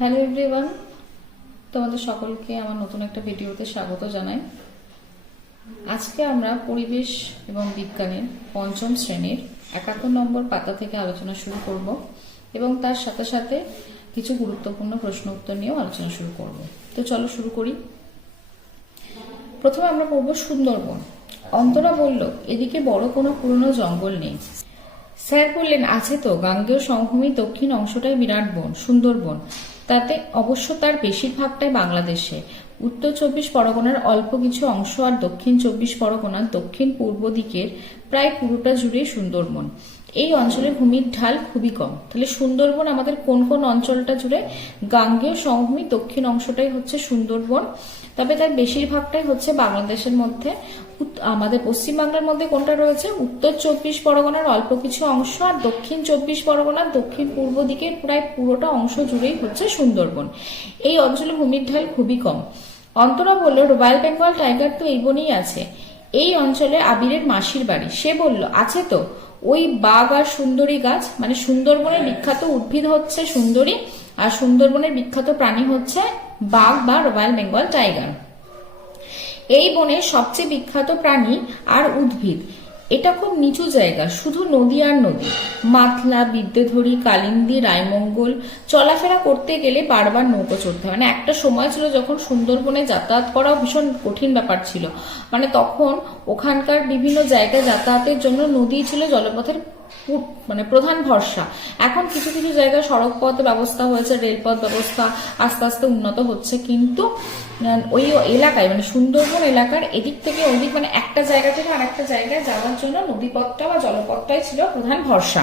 Hello everyone তোমাদের সকলকে আমার নতুন একটা ভিডিওতে স্বাগত জানাই। আজকে আমরা পরিবেশ এবং বিজ্ঞানের পঞ্চম শ্রেণির একাত্তর নম্বর পাতা থেকে আলোচনা শুরু করব এবং তার সাথে সাথে কিছু গুরুত্বপূর্ণ প্রশ্ন উত্তর নিয়েও আলোচনা শুরু করব। তো চলো শুরু করি। প্রথমে আমরা পড়ব সুন্দরবন। অন্তরা বলল, এদিকে বড় কোনো পুরনো জঙ্গল নেই। স্যার বললেন, আছে তো, গাঙ্গেয় সমভূমির দক্ষিণ অংশটাই বিরাট বন, সুন্দরবন। তাতে অবশ্য তার বেশিরভাগটাই বাংলাদেশে। উত্তর চব্বিশ পরগনার অল্প কিছু অংশ আর দক্ষিণ চব্বিশ পরগনার দক্ষিণ পূর্ব দিকের প্রায় পুরোটা জুড়ে সুন্দরবন। এই অঞ্চলের ভূমির ঢাল খুবই কম। তাহলে সুন্দরবন আমাদের কোন কোন অঞ্চলটা জুড়ে? গাঙ্গেয় সমভূমি দক্ষিণ অংশটাই হচ্ছে সুন্দরবন। তবে তার বেশিরভাগটাই হচ্ছে বাংলাদেশের মধ্যে। আমাদের পশ্চিমবাংলার মধ্যে কোনটা রয়েছে? উত্তর চব্বিশ পরগনার অল্প কিছু অংশ আর দক্ষিণ চব্বিশ পরগনার দক্ষিণ পূর্ব দিকের প্রায় পুরোটা অংশ জুড়েই হচ্ছে সুন্দরবন। এই অঞ্চলে ভূমির ঢাল খুবই কম। অন্তরা বলল রয়্যাল বেঙ্গল টাইগার তো এই বনেই আছে। এই অঞ্চলে আবিরের মাসির বাড়ি। সে বলল, আছে তো। ওই বাঘ আর সুন্দরী গাছ মানে সুন্দরবনের বিখ্যাত উদ্ভিদ হচ্ছে সুন্দরী, আর সুন্দরবনের বিখ্যাত প্রাণী হচ্ছে বাঘ বা রয়্যাল বেঙ্গল টাইগার। এই বনের সবচেয়ে বিখ্যাত প্রাণী আর উদ্ভিদ। এটা খুব নিচু জায়গা, শুধু নদী আর নদী। মাতলা, বিদ্যেধরী, কালিন্দী, রায়মঙ্গল, চলাফেরা করতে গেলে বারবার নৌকো চড়তে হয়। মানে একটা সময় ছিল যখন সুন্দরবনে যাতায়াত করাও ভীষণ কঠিন ব্যাপার ছিল। মানে তখন ওখানকার বিভিন্ন জায়গায় যাতায়াতের জন্য নদী ছিল জলপথের মানে প্রধান ভরসা। এখন কিছু কিছু জায়গায় সড়ক পথ ব্যবস্থা হয়েছে, রেলপথ ব্যবস্থা আস্তে আস্তে উন্নত হচ্ছে, কিন্তু ওই এলাকায় মানে সুন্দরবন এলাকার এদিক থেকে ওদিক মানে একটা জায়গা থেকে আর একটা জায়গায় যাওয়ার জন্য নদীপথটা বা জলপথটাই ছিল প্রধান ভরসা।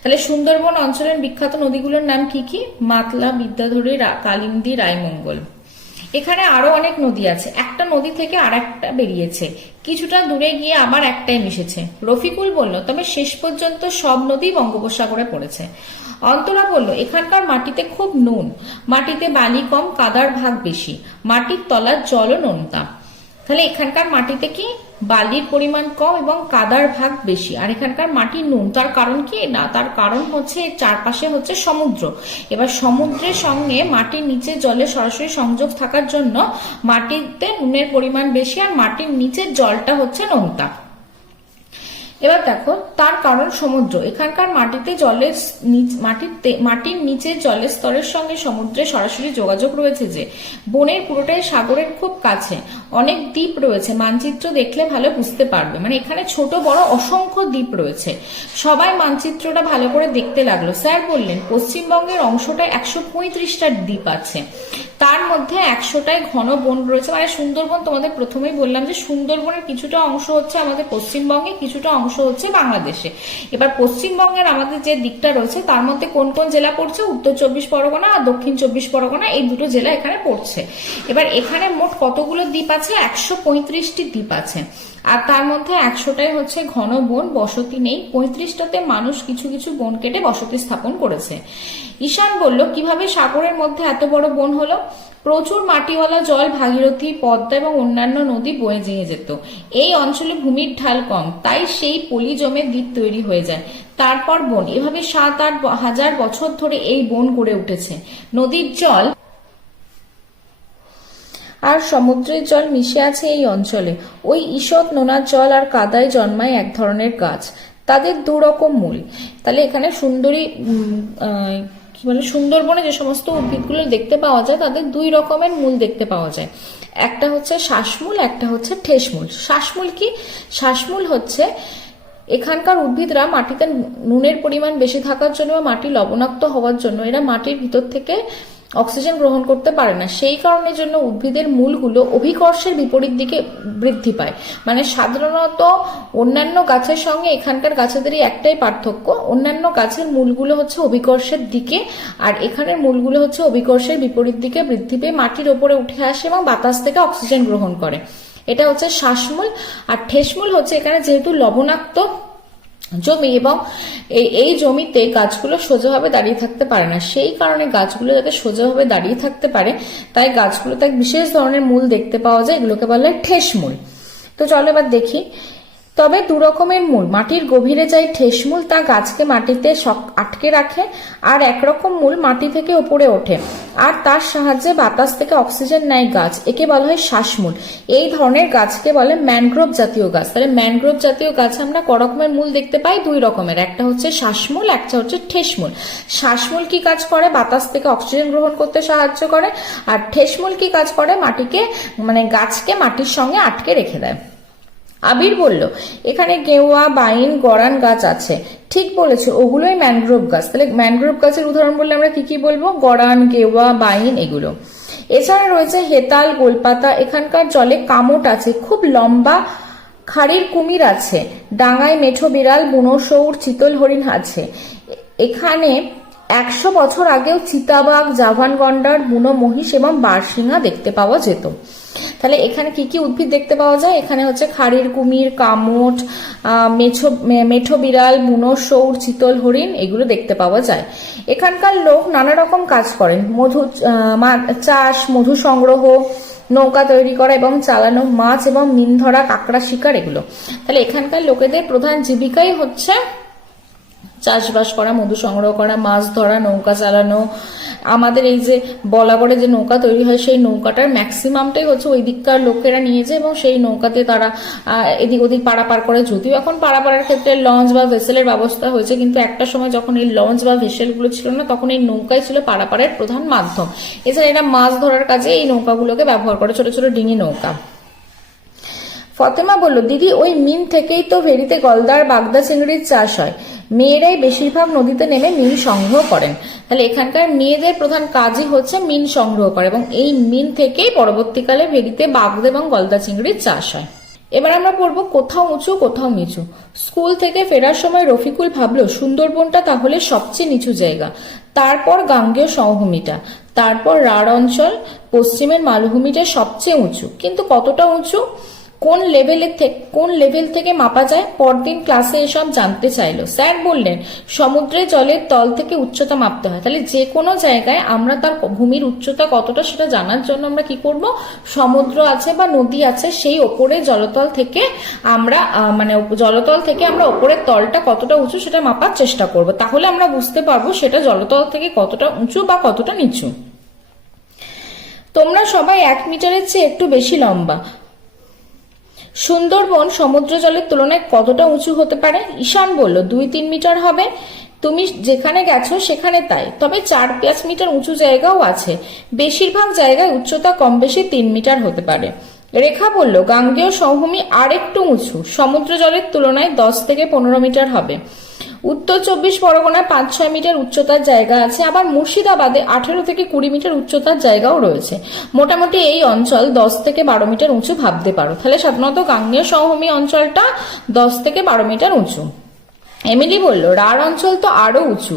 তাহলে সুন্দরবন অঞ্চলের বিখ্যাত নদীগুলোর নাম কি কি? মাতলা, বিদ্যাধরী কালিন্দী, রায়মঙ্গল। এখানে আরও অনেক নদী আছে। একটা নদী থেকে আর একটা বেরিয়েছে। কিছুটা দূরে গিয়ে আবার একটাই মিশেছে। রফিকুল বলল, তবে শেষ পর্যন্ত সব নদী বঙ্গোপসাগরে পড়েছে। অন্তরা বলল, এখানকার মাটিতে খুব নুন। মাটিতে বালি কম, কাদার ভাগ বেশি। মাটির তলার জলও নোনতা। তাহলে এখানকার মাটিতে কি বালির পরিমাণ কম এবং কাদার ভাগ বেশি। আর এখানকার মাটি নুন, তার কারণ কি? না, তার কারণ হচ্ছে চারপাশে হচ্ছে সমুদ্র। এবার সমুদ্রের সঙ্গে মাটির নিচে জলে সরাসরি সংযোগ থাকার জন্য মাটিতে নুনের পরিমাণ বেশি আর মাটির নিচের জলটা হচ্ছে নোনতা। এবার দেখো, তার কারণ সমুদ্র। এখানকার মাটিতে জলের মাটিতে, মাটির নিচে জলের স্তরের সঙ্গে সমুদ্রে সরাসরি যোগাযোগ রয়েছে যে, বনের পুরোটাই সাগরের খুব কাছে। অনেক দ্বীপ রয়েছে। মানচিত্র দেখলে ভালো বুঝতে পারবে। মানে এখানে ছোট, বড়, অসংখ্য দ্বীপ রয়েছে। সবাই মানচিত্রটা ভালো করে দেখতে লাগল। স্যার বললেন, পশ্চিমবঙ্গের অংশটা একশো পঁয়ত্রিশটা দ্বীপ আছে। তার মধ্যে একশোটাই ঘন বন রয়েছে। মানে সুন্দরবন তোমাদের প্রথমেই বললাম যে সুন্দরবনের কিছুটা অংশ হচ্ছে আমাদের পশ্চিমবঙ্গে, কিছুটা অংশ হচ্ছে বাংলাদেশে। এবার পশ্চিমবঙ্গের আমাদের যে দিকটা রয়েছে, তার মধ্যে কোন কোন জেলা পড়ছে? উত্তর চব্বিশ পরগনা আর দক্ষিণ চব্বিশ পরগনা, এই দুটো জেলা এখানে পড়ছে। এবার এখানে মোট কতগুলো দ্বীপ আছে? একশো পঁয়ত্রিশটি দ্বীপ আছে। আর তার মধ্যে একশোটাই হচ্ছে ঘন বন, বসতি নেই। পঁয়ত্রিশটাতে মানুষ কিছু কিছু বন কেটে বসতি স্থাপন করেছে। ঈশান বলল, কীভাবে সাগরের মধ্যে এত বড় বন হলো? প্রচুর মাটিওয়ালা জল, ভাগীরথী পদ্মা এবং অন্যান্য নদী বয়ে যেয়ে যেত। এই অঞ্চলে ভূমির ঢাল কম, তাই সেই পলি জমে দ্বীপ তৈরি হয়ে যায়। তারপর বন, এভাবে সাত আট হাজার বছর ধরে এই বন গড়ে উঠেছে। নদীর জল আর সমুদ্রের জল মিশে আছে এই অঞ্চলে। ওই ঈষৎ নোনার জল আর কাদায় জন্মায় এক ধরনের গাছ। তাদের দু রকম মূল। তাহলে এখানে সুন্দরী কি বলে, সুন্দরবনে যে সমস্ত উদ্ভিদগুলো দেখতে পাওয়া যায়, তাদের দুই রকমের মূল দেখতে পাওয়া যায়। একটা হচ্ছে শ্বাসমূল, একটা হচ্ছে ঠেসমূল। শ্বাসমূল কি? শ্বাসমূল হচ্ছে এখানকার উদ্ভিদরা মাটিতে নুনের পরিমাণ বেশি থাকার জন্য বা মাটি লবণাক্ত হওয়ার জন্য, এরা মাটির ভিতর থেকে অক্সিজেন গ্রহণ করতে পারে না। সেই কারণের জন্য উদ্ভিদের মূলগুলো অভিকর্ষের বিপরীত দিকে বৃদ্ধি পায়। মানে সাধারণত অন্যান্য গাছের সঙ্গে এখানকার গাছেদেরই একটাই পার্থক্য। অন্যান্য গাছের মূলগুলো হচ্ছে অভিকর্ষের দিকে, আর এখানের মূলগুলো হচ্ছে অভিকর্ষের বিপরীত দিকে বৃদ্ধি পেয়ে মাটির ওপরে উঠে আসে এবং বাতাস থেকে অক্সিজেন গ্রহণ করে। এটা হচ্ছে শ্বাসমূল। আর ঠেসমূল হচ্ছে এখানে যেহেতু লবণাক্ত জমি এবং এই জমিতে গাছগুলো সোজাভাবে দাঁড়িয়ে থাকতে পারে না। সেই কারণে গাছগুলো যাতে সোজাভাবে দাঁড়িয়ে থাকতে পারে, তাই গাছগুলোতে এক বিশেষ ধরনের মূল দেখতে পাওয়া যায়, এগুলোকে বলা হয় ঠেস মূল। তো চলো এবার দেখি তবে দু রকমের মূল। মাটির গভীরে যাই ঠেসমূল তা গাছকে মাটিতে আটকে রাখে আর একরকম মূল মাটি থেকে উপরে ওঠে। আর তার সাহায্যে বাতাস থেকে অক্সিজেন নেয় গাছ, একে বলা হয় শ্বাসমূল। এই ধরনের গাছকে বলে ম্যানগ্রোভ জাতীয় গাছ। তাহলে ম্যানগ্রোভ জাতীয় গাছ আমরা ক রকমের মূল দেখতে পাই দুই রকমের। একটা হচ্ছে শ্বাসমূল, একটা হচ্ছে ঠেসমূল শ্বাসমূল কি কাজ করে? বাতাস থেকে অক্সিজেন গ্রহণ করতে সাহায্য করে। আর ঠেসমূল কি কাজ করে? মাটিকে মানে গাছকে মাটির সঙ্গে আটকে রেখে দেয়। আবির বলল, এখানে গেওয়া, বাইন গড়ান গাছ আছে। ঠিক বলেছ, ওগুলোই ম্যানগ্রোভ গাছ। তাহলে ম্যানগ্রোভ গাছের উদাহরণ বললে আমরা কি কি বলব? গড়ান গেওয়া, বাইন এগুলো। এছাড়া রয়েছে হেতাল, গোলপাতা, এখানকার জলে কামট আছে, খুব লম্বা খাড়ির কুমির আছে, ডাঙায় মেঠো বিড়াল, বুনো সৌর চিতল হরিণ আছে। এখানে একশো বছর আগেও চিতাবাঘ জাভান গন্ডার বুনো মহিষ এবং বারশিঙা দেখতে পাওয়া যেত। তাহলে এখানে কি কি উদ্ভিদ দেখতে পাওয়া যায়? এখানে হচ্ছে খাড়ির কুমির, কামট মেছো মেঠো বিড়াল বুনো সৌর চিতল হরিণ, এগুলো দেখতে পাওয়া যায়। এখানকার লোক নানা রকম কাজ করেন। মধু চাষ, মধু সংগ্রহ, নৌকা তৈরি করা এবং চালানো মাছ এবং মিন ধরা, কাঁকড়া শিকার এগুলো। তাহলে এখানকার লোকেদের প্রধান জীবিকাই হচ্ছে চাষবাস করা, মধু সংগ্রহ করা, মাছ ধরা, নৌকা চালানো। আমাদের এই যে বলাগড়ে যে নৌকা তৈরি হয়, সেই নৌকাটার ম্যাক্সিমামটাই হচ্ছে ওই দিককার লোকেরা নিয়ে যায় এবং সেই নৌকাতে তারা এদিক ওদিক পারাপার করে যদিও এখন পারাপারের ক্ষেত্রে লঞ্চ বা ভেসেলের ব্যবস্থা হয়েছে, কিন্তু একটা সময় যখন এই লঞ্চ বা ভেসেলগুলো ছিল না, তখন এই নৌকাই ছিল পারাপারের প্রধান মাধ্যম। এছাড়া এরা মাছ ধরার কাজে এই নৌকাগুলোকে ব্যবহার করে, ছোট ছোট ডিঙি নৌকা। ফতেমা বলল, দিদি, ওই মিন থেকেই তো ভেরিতে গলদার, বাগদা, চিংড়ির চাষ হয়। মেয়েরাই বেশিরভাগ নদীতে নেমে মিন সংগ্রহ করেন। তাহলে এখানকার মেয়েদের প্রধান কাজই হচ্ছে মিন সংগ্রহ করে এবং এই মিন থেকেই পরবর্তীকালে ভেরিতে বাগদা এবং গলদা চিংড়ির চাষ হয়। এবার আমরা পড়ব কোথাও উঁচু, কোথাও নিচু। স্কুল থেকে ফেরার সময় রফিকুল ভাবলো, সুন্দরবনটা তাহলে সবচেয়ে নিচু জায়গা। তারপর গাঙ্গেয় সমভূমিটা, তারপর রাঢ় অঞ্চল, পশ্চিমের মালভূমিটা সবচেয়ে উঁচু। কিন্তু কতটা উঁচু? কোন লেভেলের থেকে কোন লেভেল থেকে মাপা যায়? পরদিন ক্লাসে এসব জানতে চাইলো। স্যার বললেন সমুদ্রের জলের তল থেকে উচ্চতা মাপতে হয়। তাহলে যে কোনো জায়গায় আমরা তার ভূমির উচ্চতা কতটা সেটা জানার জন্য আমরা কি করব? সমুদ্র আছে বা নদী আছে, সেই ওপরে জলতল থেকে আমরা মানে জলতল থেকে আমরা ওপরের তলটা কতটা উঁচু সেটা মাপার চেষ্টা করব। তাহলে আমরা বুঝতে পারব সেটা জলতল থেকে কতটা উঁচু বা কতটা নিচু। তোমরা সবাই এক মিটারের চেয়ে একটু বেশি লম্বা। সুন্দরবন সমুদ্র জলের তুলনায় কতটা উঁচু হতে পারে? ঈশান বলল, দুই তিন মিটার হবে। তুমি যেখানে গেছো সেখানে তাই। তবে চার পাঁচ মিটার উঁচু জায়গাও আছে। বেশিরভাগ জায়গায় উচ্চতা কম বেশি তিন মিটার হতে পারে। রেখা বলল, গাঙ্গেয় সমভূমি আর একটু উঁচু। সমুদ্র জলের তুলনায় দশ থেকে পনেরো মিটার হবে। উত্তর চব্বিশ পরগনায় পাঁচ ছয় মিটার উচ্চতার জায়গা আছে। আবার মুর্শিদাবাদে আঠেরো থেকে কুড়ি মিটার উচ্চতার জায়গাও রয়েছে। মোটামুটি এই অঞ্চল দশ থেকে বারো মিটার উঁচু ভাবতে পারো। তাহলে সাধারণত গাঙ্গেয় সমভূমি অঞ্চলটা দশ থেকে বারো মিটার উঁচু। এমিলি বলল, রাঢ় অঞ্চল তো আরও উঁচু।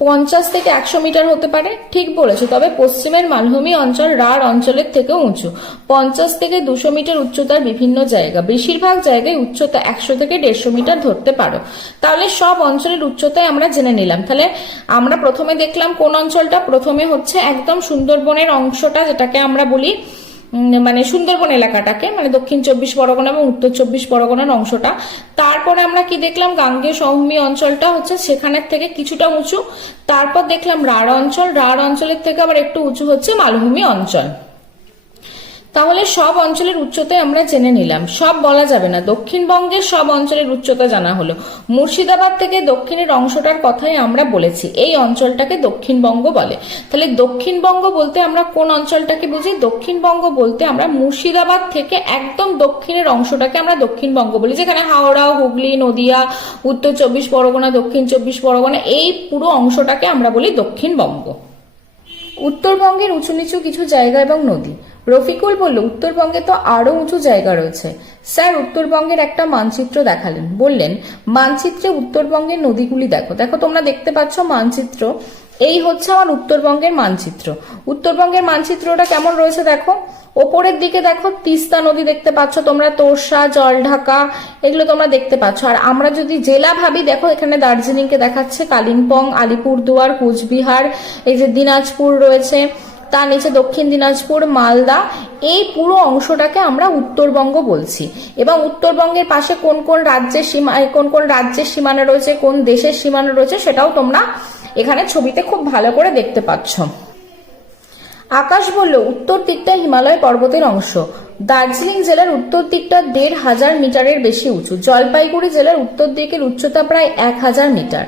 পঞ্চাশ থেকে একশো মিটার হতে পারে, ঠিক বলেছ। তবে পশ্চিমের মালভূমি অঞ্চল রাঢ় অঞ্চলের থেকেও উঁচু। পঞ্চাশ থেকে দুশো মিটার উচ্চতার বিভিন্ন জায়গা। বেশিরভাগ জায়গায় উচ্চতা একশো থেকে দেড়শো মিটার ধরতে পারো। তাহলে সব অঞ্চলের উচ্চতায় আমরা জেনে নিলাম। তাহলে আমরা প্রথমে দেখলাম কোন অঞ্চলটা? প্রথমে হচ্ছে একদম সুন্দরবনের অংশটা, যেটাকে আমরা বলি মানে সুন্দরবন এলাকাটাকে মানে দক্ষিণ চব্বিশ পরগনা এবং উত্তর চব্বিশ পরগনার অংশটা। তারপরে আমরা কি দেখলাম? গাঙ্গেয় সমভূমি অঞ্চলটা হচ্ছে সেখানের থেকে কিছুটা উঁচু। তারপর দেখলাম রাঢ় অঞ্চল। রাঢ় অঞ্চলের থেকে আবার একটু উঁচু হচ্ছে মালভূমি অঞ্চল। তাহলে সব অঞ্চলের উচ্চতায় আমরা জেনে নিলাম। সব বলা যাবে না। দক্ষিণবঙ্গের সব অঞ্চলের উচ্চতা জানা হলো। মুর্শিদাবাদ থেকে দক্ষিণের অংশটার কথাই আমরা বলেছি। এই অঞ্চলটাকে দক্ষিণবঙ্গ বলে। তাহলে দক্ষিণবঙ্গ বলতে আমরা কোন অঞ্চলটাকে বুঝি? দক্ষিণবঙ্গ বলতে আমরা মুর্শিদাবাদ থেকে একদম দক্ষিণের অংশটাকে আমরা দক্ষিণবঙ্গ বলি। যেখানে হাওড়া, হুগলি, নদিয়া, উত্তর চব্বিশ পরগনা, দক্ষিণ চব্বিশ পরগনা, এই পুরো অংশটাকে আমরা বলি দক্ষিণবঙ্গ। উত্তরবঙ্গের উঁচু নিচু কিছু জায়গা এবং নদী। রফিকুল বলল, উত্তরবঙ্গে তো আরও উঁচু জায়গা রয়েছে। স্যার, উত্তরবঙ্গের একটা মানচিত্র দেখালেন। বললেন, মানচিত্রে উত্তরবঙ্গের নদীগুলি দেখো। দেখো, তোমরা দেখতে পাচ্ছ মানচিত্র। এই হচ্ছে আমার উত্তরবঙ্গের মানচিত্র। উত্তরবঙ্গের মানচিত্রটা কেমন রয়েছে, দেখো। ওপরের দিকে দেখো, তিস্তা নদী দেখতে পাচ্ছ তোমরা, তোরসা, জলঢাকা, এগুলো তোমরা দেখতে পাচ্ছ। আর আমরা যদি জেলা ভাবি, দেখো এখানে দার্জিলিংকে দেখাচ্ছে কালিম্পং, আলিপুরদুয়ার, কুচবিহার, এই যে দিনাজপুর রয়েছে, তার নিচে দক্ষিণ দিনাজপুর, মালদা, এই পুরো অংশটাকে আমরা উত্তরবঙ্গ বলছি। এবং উত্তরবঙ্গের পাশে কোন কোন রাজ্যের সীমা কোন কোন রাজ্যের সীমানা রয়েছে, কোন দেশের সীমানা রয়েছে, সেটাও তোমরা এখানে ছবিতে খুব ভালো করে দেখতে পাচ্ছ। আকাশ বলল, উত্তর দিকটা হিমালয় পর্বতের অংশ। দার্জিলিং জেলার উত্তর দিকটা দেড় হাজার মিটারের বেশি উঁচু। জলপাইগুড়ি জেলার উত্তর দিকের উচ্চতা প্রায় এক হাজার মিটার।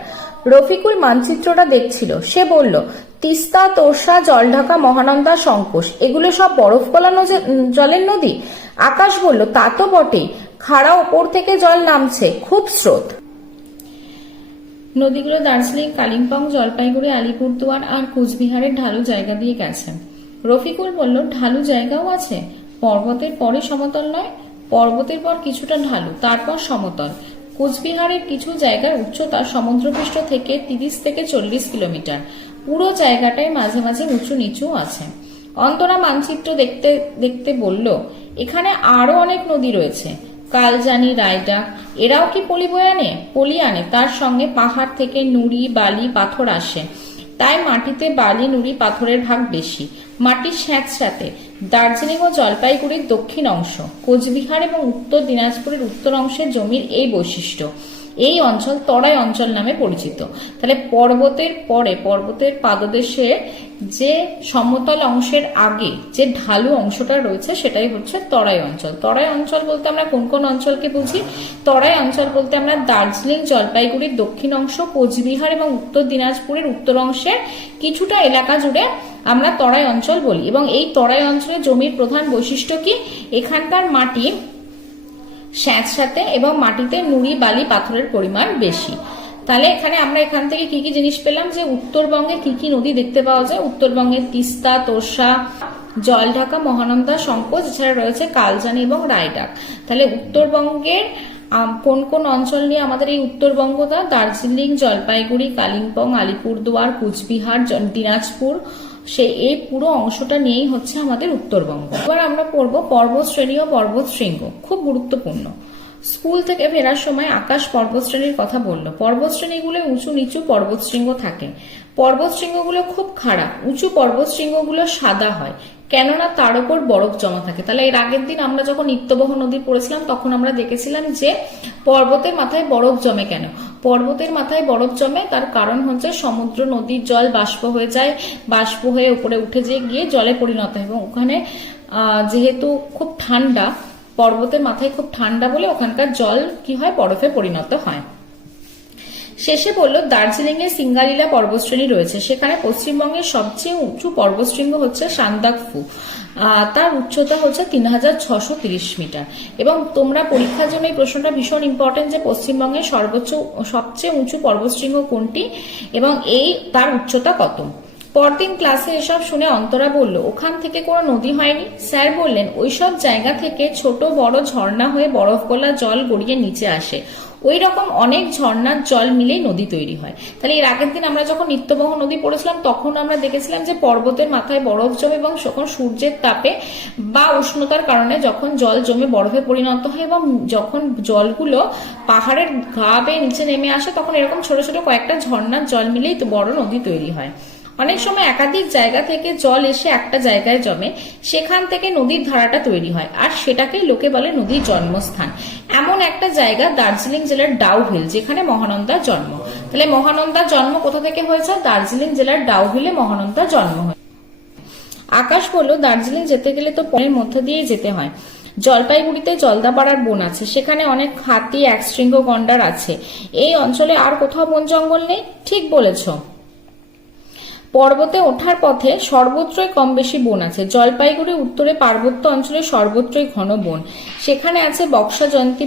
রফিকুল মানচিত্রটা দেখছিল। সে বলল, তিস্তা, তোরসা, জলঢাকা, মহানন্দা সংকোষ এগুলো সব বরফ গলানো জলের নদী? আকাশ বলল, তা তো বটেই। খাড়া ওপর থেকে জল নামছে। খুব স্রোত। নদীগুলো দার্জিলিং, কালিম্পং, জলপাইগুড়ি, আলিপুরদুয়ার আর কোচবিহারের ঢালু জায়গা দিয়ে গেছে। রফিকুল বলল, ঢালু জায়গাও আছে। পর্বতের পরে সমতল নয়, পর্বতের পর কিছুটা ঢালু, তারপর সমতল। কোচবিহারের কিছু জায়গার উচ্চতা সমুদ্রপৃষ্ঠ থেকে তিরিশ থেকে চল্লিশ কিলোমিটার। পুরো জায়গাটাই মাঝে মাঝে উঁচু নিচু আছে। অন্তরা মানচিত্র দেখতে দেখতে বলল, এখানে আরও অনেক নদী রয়েছে। কালজানি রায়ডা এরাও কি পলি বয়ে আনে? পলি আনে, তার সঙ্গে পাহাড় থেকে নুড়ি, বালি, পাথর আসে। তাই মাটিতে বালি, নুড়ি, পাথরের ভাগ বেশি। মাটির স্যাঁতস্যাঁতে দার্জিলিং ও জলপাইগুড়ির দক্ষিণ অংশ, কোচবিহার এবং উত্তর দিনাজপুরের উত্তর অংশের জমির এই বৈশিষ্ট্য। এই অঞ্চল তরাই অঞ্চল নামে পরিচিত। তাহলে পর্বতের পরে, পর্বতের পাদদেশে যে সমতল অংশের আগে যে ঢালু অংশটা রয়েছে, সেটাই হচ্ছে তরাই অঞ্চল। তরাই অঞ্চল বলতে আমরা কোন কোন অঞ্চলকে বুঝি? তরাই অঞ্চল বলতে আমরা দার্জিলিং, জলপাইগুড়ির দক্ষিণ অংশ, কোচবিহার এবং উত্তর দিনাজপুরের উত্তর অংশের কিছুটা এলাকা জুড়ে আমরা তরাই অঞ্চল বলি। এবং এই তরাই অঞ্চলের জমির প্রধান বৈশিষ্ট্য কি? এখানকার মাটি স্যাঁতস্যাঁতে এবং মাটিতে নুড়ি, বালি, পাথরের পরিমাণ বেশি। তাহলে এখানে আমরা এখান থেকে কি কি জিনিস পেলাম? যে উত্তরবঙ্গে কি কি নদী দেখতে পাওয়া যায়? উত্তরবঙ্গে তিস্তা, তোরসা, জলঢাকা, মহানন্দা সংকোচ এছাড়া রয়েছে কালজানি এবং রায়ডাক। তাহলে উত্তরবঙ্গের কোন কোন অঞ্চল নিয়ে আমাদের এই উত্তরবঙ্গটা দার্জিলিং, জলপাইগুড়ি, কালিম্পং, আলিপুরদুয়ার, কুচবিহার দিনাজপুর সেই এই পুরো অংশটা নিয়েই হচ্ছে আমাদের উত্তরবঙ্গ। এবার আমরা পড়ব পর্বত শ্রেণি ও পর্বত শৃঙ্গ খুব গুরুত্বপূর্ণ। স্কুল থেকে ফেরার সময় আকাশ পর্বত শ্রেণির কথা বলল। পর্বত শ্রেণীগুলো উঁচু নিচু পর্বত শৃঙ্গ থাকে। পর্বত শৃঙ্গগুলো খুব খারাপ, উঁচু পর্বত শৃঙ্গগুলো সাদা হয়, কেননা তার উপর বরফ জমা থাকে। তাহলে এর আগের দিন আমরা যখন নিত্যবহ নদী পড়েছিলাম, তখন আমরা দেখেছিলাম যে পর্বতের মাথায় বরফ জমে কেন? পর্বতের মাথায় বরফ জমে, তার কারণ হচ্ছে সমুদ্র নদীর জল বাষ্প হয়ে যায়, বাষ্প হয়ে উপরে উঠে যেয়ে গিয়ে জলে পরিণত হয় এবং ওখানে যেহেতু খুব ঠান্ডা, পর্বতের মাথায় খুব ঠান্ডা বলে ওখানকার জল কি হয়? বরফে পরিণত হয়। শেষে বলল দার্জিলিং এ সিঙ্গালীলা পর্বতশ্রেণী রয়েছে। সেখানে পশ্চিমবঙ্গের সবচেয়ে উঁচু পর্বতশৃঙ্গ হচ্ছে সান্দাকফু। তার উচ্চতা হচ্ছে তিন হাজার ছশো তিরিশ মিটার। এবং তোমরা পরীক্ষার জন্য এই প্রশ্নটা ভীষণ ইম্পর্টেন্ট যে পশ্চিমবঙ্গের সর্বোচ্চ, সবচেয়ে উঁচু পর্বতশৃঙ্গ কোনটি এবং এই, তার উচ্চতা কত? পরদিন ক্লাসে এসব শুনে অন্তরা বলল, ওখান থেকে কোনো নদী হয়নি? স্যার বললেন ওইসব জায়গা থেকে ছোট বড় ঝর্ণা হয়ে বরফ গলা জল গড়িয়ে নিচে আসে। ওই রকম অনেক ঝর্ণার জল মিলেই নদী তৈরি হয়। তাহলে এর আগের দিন আমরা যখন নিত্যবহ নদী পড়েছিলাম, তখন আমরা দেখেছিলাম যে পর্বতের মাথায় বরফ জমে এবং যখন সূর্যের তাপে বা উষ্ণতার কারণে যখন জল জমে বরফে পরিণত হয় এবং যখন জলগুলো পাহাড়ের বেয়ে নিচে নেমে আসে, তখন এরকম ছোট ছোট কয়েকটা ঝর্ণার জল মিলেই তো বড় নদী তৈরি হয়। অনেক সময় একাধিক জায়গা থেকে জল এসে একটা জায়গায় জমে, সেখান থেকে নদীর ধারাটা তৈরি হয়। আর সেটাকেই লোকে বলে নদীর জন্মস্থান। এমন একটা জায়গা দার্জিলিং জেলার ডাউহিল, যেখানে মহানন্দার জন্ম। তাহলে মহানন্দার জন্ম কোথা থেকে হয়েছে? দার্জিলিং জেলার ডাউহিলে মহানন্দার জন্ম হয় আকাশ বলল, দার্জিলিং যেতে গেলে তো পরের মধ্য দিয়েই যেতে হয়। জলপাইগুড়িতে জলদাপাড়ার বন আছে, সেখানে অনেক হাতি একশৃঙ্গ গন্ডার আছে। এই অঞ্চলে আর কোথাও বন জঙ্গল নেই? ঠিক বলেছ। পর্বতে ওঠার পথে সর্বত্রই কম বেশি বন আছে। জলপাইগুড়ি উত্তরে পার্বত্য অঞ্চলে সর্বত্রই ঘন বন। সেখানে আছে বক্সা জয়ন্তী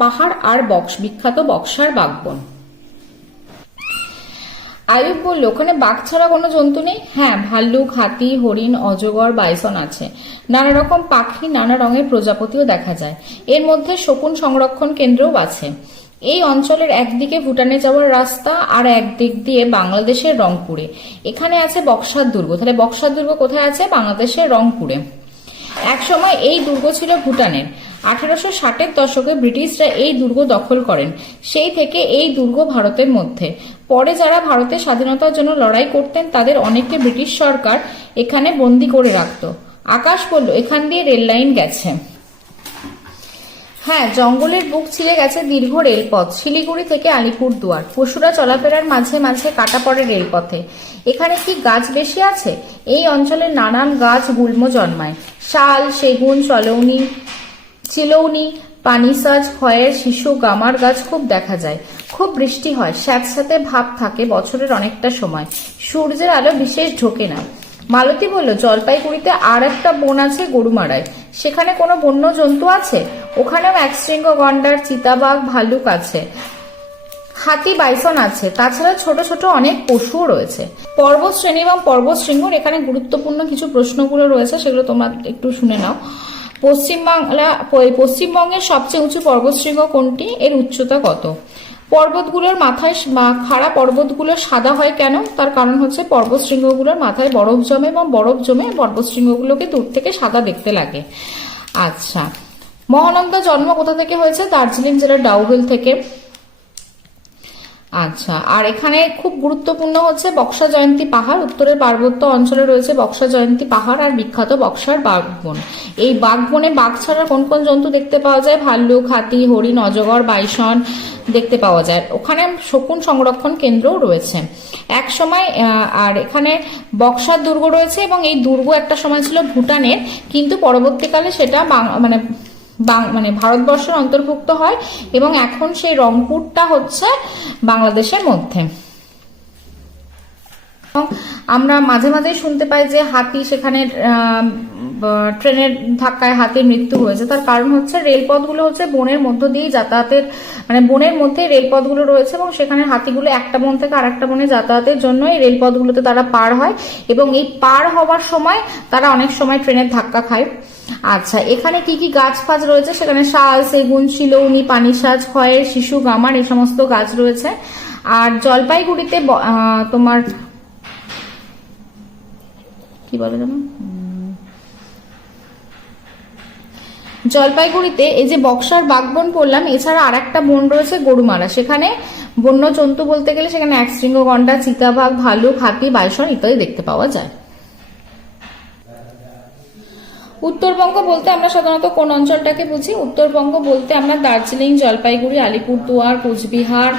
পাহাড় আর বক্স বিখ্যাত বক্সার বাগবন। আয়ুব বলল, ওখানে বাঘ ছাড়া কোনো জন্তু নেই? হ্যাঁ ভাল্লুক, হাতি, হরিণ, অজগর, বাইসন আছে। নানা রকম পাখি, নানা রঙের প্রজাপতিও দেখা যায়। এর মধ্যে শকুন সংরক্ষণ কেন্দ্রও আছে। এই অঞ্চলের একদিকে ভুটানে যাওয়ার রাস্তা আর একদিক দিয়ে বাংলাদেশের রংপুরে। এখানে আছে বক্সার দুর্গ। তাহলে বক্সার দুর্গ কোথায় আছে? বাংলাদেশের রংপুরে। এক সময় এই দুর্গ ছিল ভুটানের। আঠারোশো ষাটের দশকে ব্রিটিশরা এই দুর্গ দখল করেন। সেই থেকে এই দুর্গ ভারতের মধ্যে। পরে যারা ভারতের স্বাধীনতার জন্য লড়াই করতেন, তাদের অনেককে ব্রিটিশ সরকার এখানে বন্দি করে রাখত। আকাশ বলল, এখান দিয়ে রেল লাইন গেছে। হ্যাঁ জঙ্গলের বুক ছিলে গেছে দীর্ঘ রেলপথ। শিলিগুড়ি থেকে আলিপুরদুয়ার। পশুরা চলাফেরার মাঝে মাঝে কাটা পড়ে রেলপথে। এখানে কি গাছ বেশি আছে? এই অঞ্চলে নানান গাছ গুল্ম জন্মায়। শাল, সেগুন, চলৌনি, চিলৌনি, পানিসাজ খয়ের শিশু, গামার গাছ খুব দেখা যায়। খুব বৃষ্টি হয়, স্যাঁতস্যাঁতে ভাব থাকে বছরের অনেকটা সময়। সূর্যের আলো বিশেষ ঢোকে না। মালতী বলল, জলপাইগুড়িতে আর একটা বন আছে গরুমারায়। সেখানে কোনো বন্য জন্তু আছে? ওখানেও এক একশৃঙ্গ গন্ডার, চিতাবাঘ, ভাল্লুক আছে। হাতি, বাইসন আছে। তাছাড়া ছোট ছোট অনেক পশুও রয়েছে। পর্বত শ্রেণি এবং পর্বত শৃঙ্গর এখানে গুরুত্বপূর্ণ কিছু প্রশ্নগুলো রয়েছে, সেগুলো তোমরা একটু শুনে নাও। পশ্চিমবাংলা পশ্চিমবঙ্গের সবচেয়ে উঁচু পর্বতশৃঙ্গ কোনটি? এর উচ্চতা কত? পর্বতগুলোর মাথায় খাড়া পর্বতগুলো সাদা হয় কেন? তার কারণ হচ্ছে পর্বত শৃঙ্গগুলোর মাথায় বরফ জমে এবং বরফ জমে পর্বত শৃঙ্গগুলোকে দূর থেকে সাদা দেখতে লাগে। আচ্ছা। মহানন্দা জন্ম কোথা থেকে হয়েছে? দার্জিলিং জেলার ডাউহিল থেকে। আচ্ছা আর এখানে খুব গুরুত্বপূর্ণ হচ্ছে বক্সা জয়ন্তী পাহাড়। উত্তরের পার্বত্য অঞ্চলে রয়েছে বক্সা জয়ন্তী পাহাড় আর বিখ্যাত বক্সার বাঘবন। এই বাঘবনে বাঘ ছাড়া কোন কোন জন্তু দেখতে পাওয়া যায়? ভাল্লুক, হাতি, হরিণ, অজগর, বাইসন দেখতে পাওয়া যায়। ওখানে শকুন সংরক্ষণ কেন্দ্রও রয়েছে। এক সময় আর এখানে বক্সার দুর্গ রয়েছে এবং এই দুর্গ একটা সময় ছিল ভুটানের, কিন্তু পরবর্তীকালে সেটা মানে মানে ভারতবর্ষের অন্তর্ভুক্ত হয় এবং এখন সেই রংপুরটা হচ্ছে বাংলাদেশের মধ্যে। আমরা মাঝে মাঝে শুনতে পাই যে হাতি সেখানে ট্রেনের ধাক্কায় হাতির মৃত্যু হয়েছে। তার কারণ হচ্ছে রেলপথগুলো হচ্ছে বনের মধ্য দিয়েই যাতায়াতের মানে বনের মধ্যে রেলপথগুলো রয়েছে এবং সেখানে হাতিগুলো একটা বন থেকে আরেকটা বনে যাতায়াতের জন্য এই রেলপথগুলোতে তারা পার হয় এবং এই পার হওয়ার সময় তারা অনেক সময় ট্রেনের ধাক্কা খায়। আচ্ছা এখানে কি কি গাছ ফাছ রয়েছে? সেখানে শাল, সেগুন, শিলৌনি পানিসাজ খয়ের, শিশু, গামার এই সমস্ত গাছ রয়েছে। আর জলপাইগুড়িতে তোমার কি বলে যেন? জলপাইগুড়িতে এই যে বক্সার বাগবন পড়লাম এছাড়া আর একটা বন রয়েছে গরুমারা। সেখানে বন্য জন্তু বলতে গেলে সেখানে একশৃঙ্গ গন্ডা চিতাবাঘ, ভালুক, হাতি বাইসন ইত্যাদি দেখতে পাওয়া যায়। উত্তরবঙ্গ বলতে আমরা সাধারণত কোন অঞ্চলটাকে বুঝি? উত্তরবঙ্গ বলতে আমরা দার্জিলিং, জলপাইগুড়ি, আলিপুরদুয়ার, কোচবিহার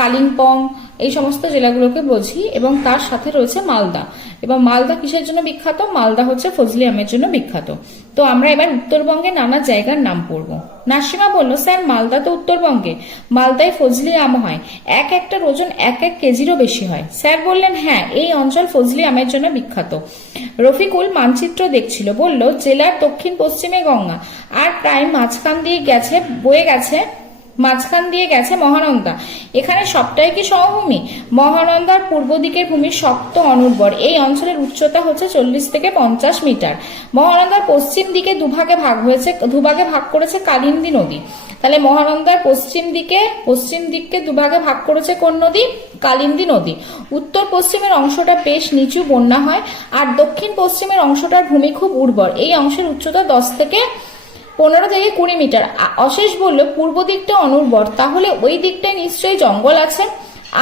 কালিম্পং এই সমস্ত জেলাগুলোকে বুঝি এবং তার সাথে রয়েছে মালদা। এবং মালদা কিসের জন্য বিখ্যাত? মালদা হচ্ছে ফজলি আমের জন্য বিখ্যাত। তো আমরা এবার উত্তরবঙ্গে নানা জায়গার নাম পড়ব। নাসিমা বলল, স্যার, মালদা তো উত্তরবঙ্গে। মালদায় ফজলি আম হয়। এক একটা ওজন এক এক কেজিরও বেশি হয়। স্যার বললেন হ্যাঁ এই অঞ্চল ফজলি আমের জন্য বিখ্যাত। রফিকুল মানচিত্র দেখছিল, বলল, জেলার দক্ষিণ পশ্চিমে গঙ্গা। আর প্রায় মাঝখান দিয়ে গেছে, বয়ে গেছে মাঝখান দিয়ে গেছে মহানন্দা। এখানে সবটাই কি সমভূমি? মহানন্দার পূর্ব দিকের ভূমি শক্ত অনুর্বর। এই অঞ্চলের উচ্চতা হচ্ছে চল্লিশ থেকে পঞ্চাশ মিটার। মহানন্দার পশ্চিম দিকে দুভাগে ভাগ হয়েছে, দুভাগে ভাগ করেছে কালিন্দী নদী। তাহলে মহানন্দার পশ্চিম দিকে, পশ্চিম দিককে দুভাগে ভাগ করেছে কোন নদী? কালিন্দী নদী। উত্তর পশ্চিমের অংশটা বেশ নিচু বন্যা হয়, আর দক্ষিণ পশ্চিমের অংশটার ভূমি খুব উর্বর। এই অংশের উচ্চতা দশ থেকে পনেরো থেকে কুড়ি মিটার। অশেষ বলল, পূর্ব দিকটা অনুর্বর তাহলে ওই দিকটায় নিশ্চয়ই জঙ্গল আছে?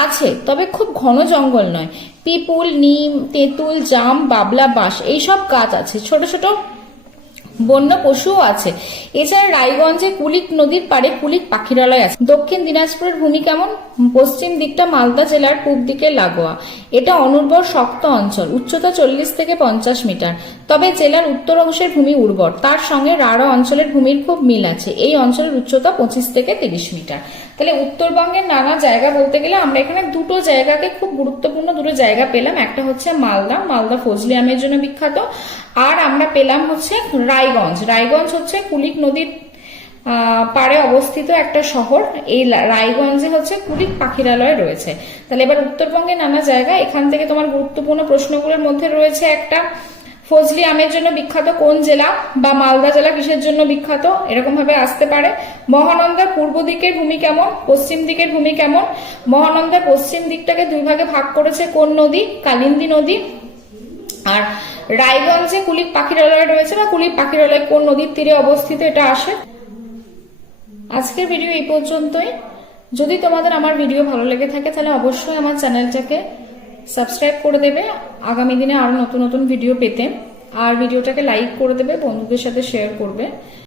আছে, তবে খুব ঘন জঙ্গল নয়। পিপুল, নিম, তেঁতুল, জাম, বাবলা, বাঁশ, এইসব গাছ আছে। ছোট ছোট বন্য পশুও আছে। এছাড়া রায়গঞ্জে কুলিক নদীর পাড়ে কুলিক পাখিরালয় আছে। দক্ষিণ দিনাজপুরের ভূমি কেমন? পশ্চিম দিকটা মালদা জেলার পূব দিকে লাগোয়া। এটা অনুর্বর শক্ত অঞ্চল, উচ্চতা চল্লিশ থেকে পঞ্চাশ মিটার। তবে জেলার উত্তর অংশের ভূমি উর্বর। তার সঙ্গে রাঢ় অঞ্চলের ভূমির খুব মিল আছে। এই অঞ্চলের উচ্চতা পঁচিশ থেকে তিরিশ মিটার। তাহলে উত্তরবঙ্গের নানা জায়গা বলতে গেলে আমরা এখানে দুটো জায়গাকে খুব গুরুত্বপূর্ণ দুটো জায়গা পেলাম। একটা হচ্ছে মালদা মালদা ফজলি আমের জন্য বিখ্যাত। আর আমরা পেলাম হচ্ছে রায়গঞ্জ। রায়গঞ্জ হচ্ছে কুলিক নদীর পাড়ে অবস্থিত একটা শহর। এই রায়গঞ্জে হচ্ছে কুলিক পাখিরালয় রয়েছে। তাহলে এবার উত্তরবঙ্গের নানা জায়গা, এখান থেকে তোমার গুরুত্বপূর্ণ প্রশ্নগুলোর মধ্যে রয়েছে একটা ফজলি আমের জন্য বিখ্যাত কোন জেলা বা মালদা জেলা কিসের জন্য বিখ্যাত? এরকম ভাবে আসতে পারে। মহানন্দার পূর্ব দিকের ভূমি কেমন? পশ্চিম দিকের ভূমি কেমন? মহানন্দার পশ্চিম দিকটাকে দুই ভাগে ভাগ করেছে কোন নদী? কালিন্দী নদী। আর রায়গঞ্জে কুলিক পাখিরালয় রয়েছে বা কুলিক পাখিরালয় কোন নদীর তীরে অবস্থিত এটা আসে। আজকের ভিডিও এই পর্যন্তই। যদি তোমাদের আমার ভিডিও ভালো লেগে থাকে তাহলে অবশ্যই আমার চ্যানেলটাকে সাবস্ক্রাইব করে দেবে। আগামী দিনে আরও নতুন নতুন ভিডিও পেতে। আর ভিডিওটাকে লাইক করে দেবে, বন্ধুদের সাথে শেয়ার করবে।